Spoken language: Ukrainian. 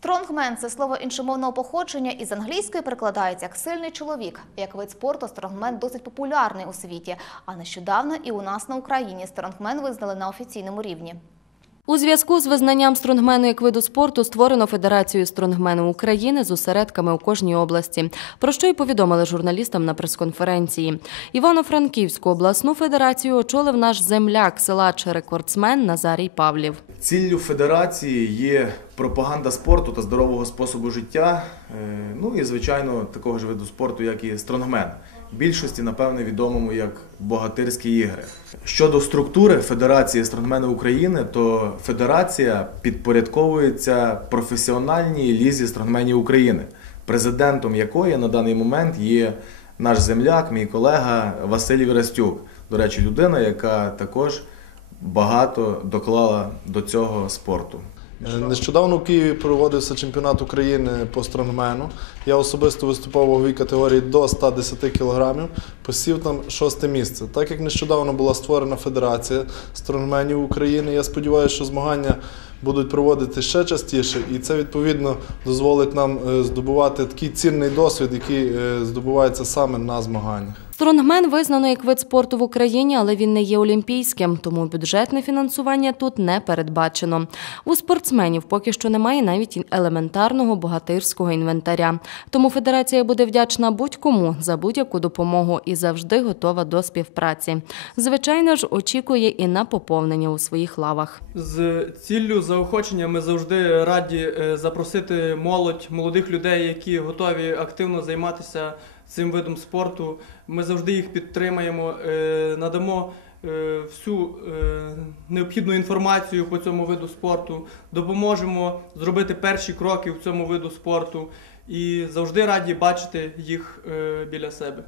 Стронгмен це слово іншомовного походження і з англійської перекладається як сильний чоловік. Як вид спорту, стронгмен досить популярний у світі. А нещодавно і у нас на Україні стронгмен визнали на офіційному рівні. У зв'язку з визнанням стронгмену як виду спорту створено Федерацію стронгмену України з осередками у кожній області, про що й повідомили журналістам на прес-конференції. Івано-Франківську обласну федерацію очолив наш земляк, силач-рекордсмен Назарій Павлів. Ціллю федерації є пропаганда спорту та здорового способу життя. е, Ну і звичайно такого ж виду спорту, як і стронгмен. Більшості, напевне, відомому як богатирські ігри. Щодо структури Федерації стронгмену України, то федерація підпорядковується професіональній лізі стронгменів України, президентом якої на даний момент є наш земляк, мій колега Василь Вірастюк. До речі, людина, яка також багато доклала до цього спорту. Е, Нещодавно в Києві проводився чемпіонат України по стронгмену. Я особисто виступав у ваговій категорії до 110 кг, посів там шосте місце. Так як нещодавно була створена Федерація стронгменів України, я сподіваюся, що змагання будуть проводити ще частіше, і це відповідно дозволить нам е, здобувати такий цінний досвід, який е, здобувається саме на змаганнях. Стронгмен визнано як вид спорту в Україні, але він не є олімпійським, тому бюджетне фінансування тут не передбачено. У спортсменів поки що немає навіть елементарного богатирського інвентаря. Тому федерація буде вдячна будь-кому за будь-яку допомогу і завжди готова до співпраці. Звичайно ж, очікує і на поповнення у своїх лавах. З ціллю заохочення ми завжди раді е, запросити молодь, молодих людей, які готові активно займатися цим видом спорту. Ми завжди їх підтримаємо, е, надамо е, всю е, необхідну інформацію по цьому виду спорту, допоможемо зробити перші кроки в цьому виду спорту і завжди раді бачити їх біля себе.